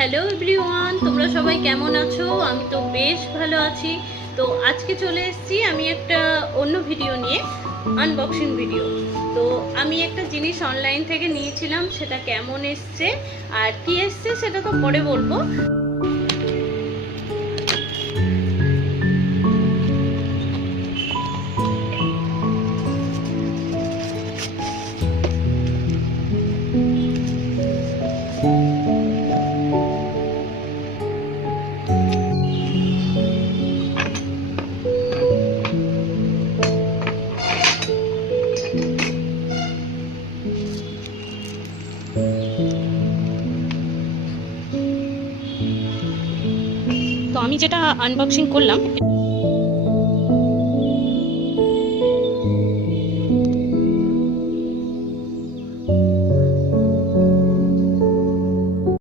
Hello everyone, তোমরা সবাই কেমন আছো? আমি তো বেশ ভালো আছি। তো আজকে চলে এসেছি আমি একটা অন্য ভিডিও নিয়ে, আনবক্সিং ভিডিও। তো আমি একটা জিনিস অনলাইন থেকে নিয়েছিলাম, সেটা কেমন এসছে আর কি এসছে সেটা তো পরে বলবো। তো আমি যেটা আনবক্সিং করলাম